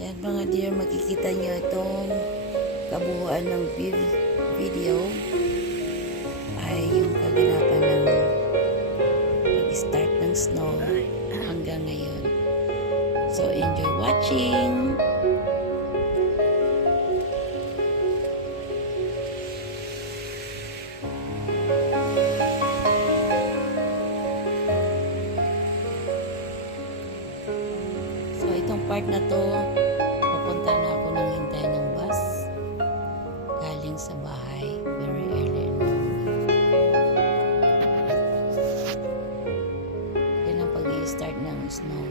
Yan mga dear, makikita nyo itong kabuuan ng video ay yung kaganapan ng pag-start ng snow hanggang ngayon. So enjoy watching! So itong part na to, papunta na ako ng hintay ng bus galing sa bahay very early in the morning. Yan ang pag-i-start ng snow.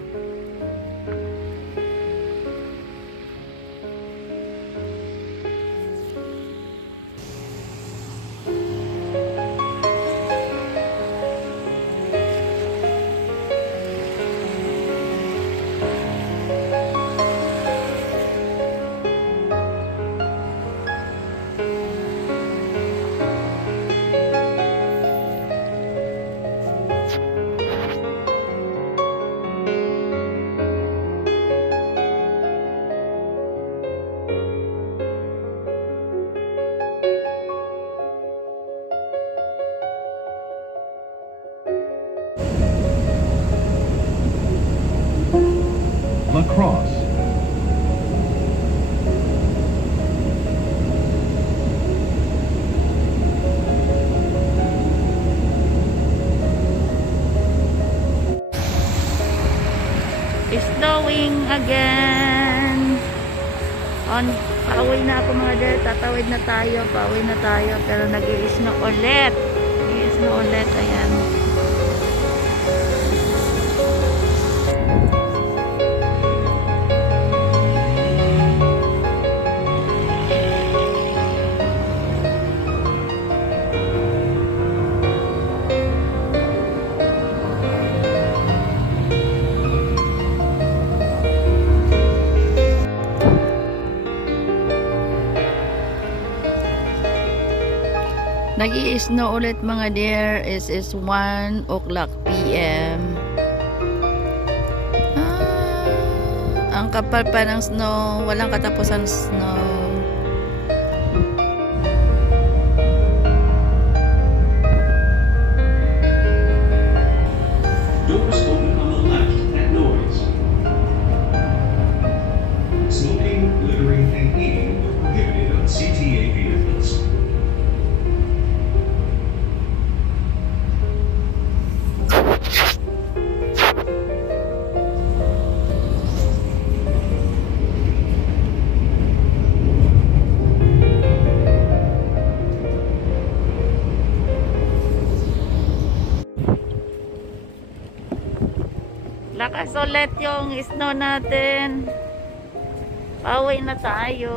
Lacrosse. It's snowing again. Pauwi na ako mga dear. Tatawid na tayo. Pauwi na tayo. Pero nag-i-snow ulit. Nag-i-snow ulit. Ayan. Nag-i-snow ulit mga dear. It is 1 o'clock p.m. Ang kapal pa ng snow. Walang katapusan snow. Doors open on the left at noise. Smoking, littering, and eating are prohibited on CTA vehicles. Lakas ulit yung snow natin. Pauwi na tayo.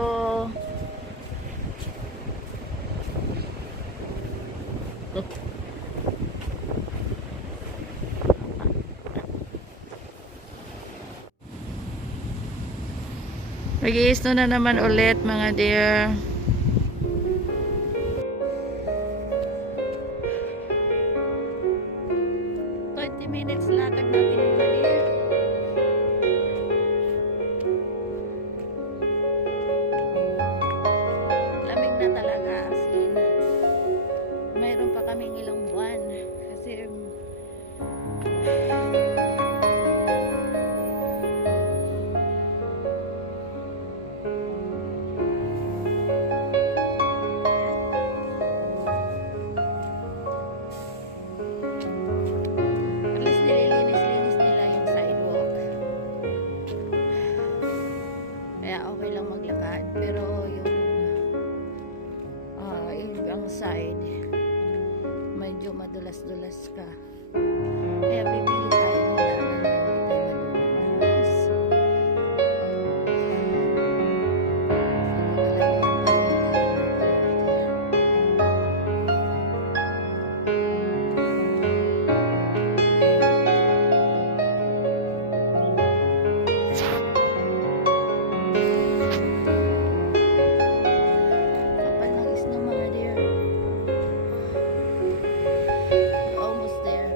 Mag-i-snow na naman ulit mga dear. Minutes lakad natin mga dear. Lamig na talaga as in. Mayroon pa kaming ilang buwan kasi nililinis-linis nila yung sidewalk. Kaya okay lang maglakad. Pero yung ibang side medyo madulas-dulas ka. Kaya pipili tayo ng daanan na hindi tayo madulas. Kapal ng snow mga dear. We're almost there.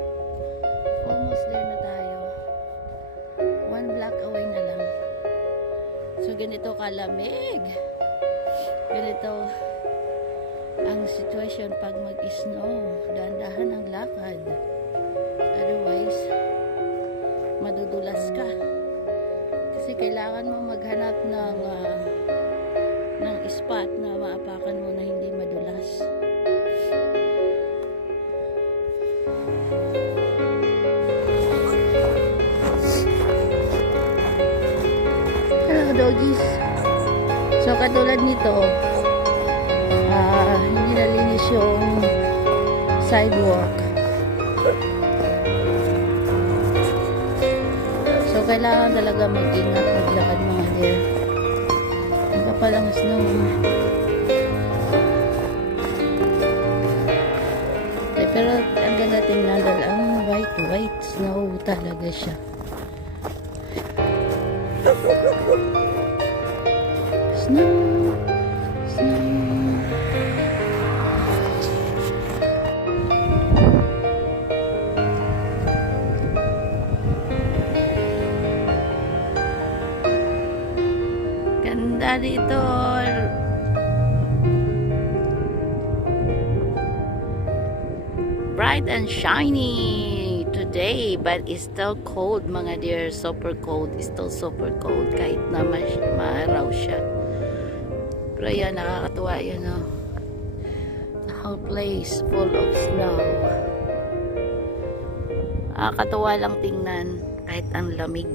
ganito kalamig. Ganito ang sitwasyon pag mag-snow. Dahan-dahan ang lakad. Otherwise, madudulas ka. Kasi kailangan mo maghanap ng spot na maapakan mo na hindi madulas. Hello doggies. So katulad nito, hindi nalinis yung sidewalk. So kailangan talaga mag-ingat maglakad mga dear. Ang kapal ang snow. Pero ang ganda tingnan dahil ang white snow talaga siya. Snow. Ganda dito. Bright and shiny today, but it's still cold mga dear. Super cold. It's still super cold kahit na maaraw siya. Pero yan, nakakatuwa yun, no? The whole place full of snow. Nakakatuwa lang tingnan kahit ang lamig.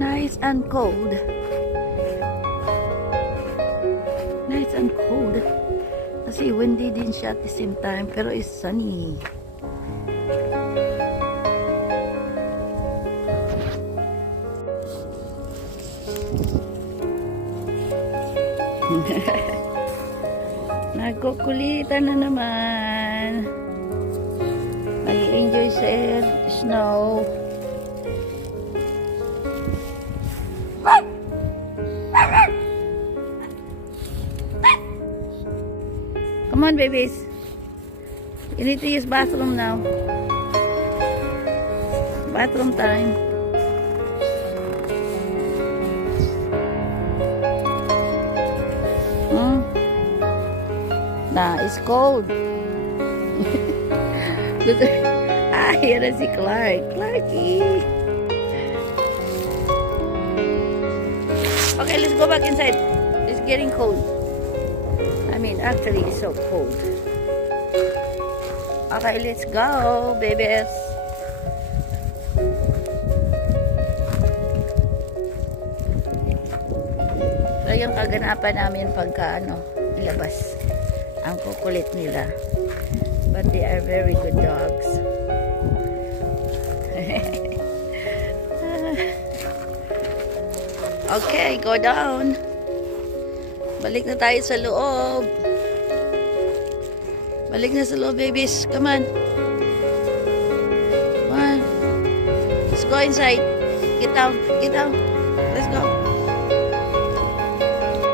Nice and cold. Nice and cold. Kasi windy din siya at the same time, pero it's sunny. Nagkukulitan na naman. Nag-enjoy sa snow. Come on, babies. You need to use bathroom now. Bathroom time. Nah, it's cold. Look, here is Clark. Clarky. Okay, let's go back inside. It's getting cold. I mean, actually, it's so cold. Okay, let's go, babies. So, yung kaganapan namin pagka, ilabas. Ang kukulit nila. But they are very good dogs. Okay, go down. Balik na tayo sa loob. Balik na sa loob, babies. Come on. Come on. Let's go inside. Get down. Get down.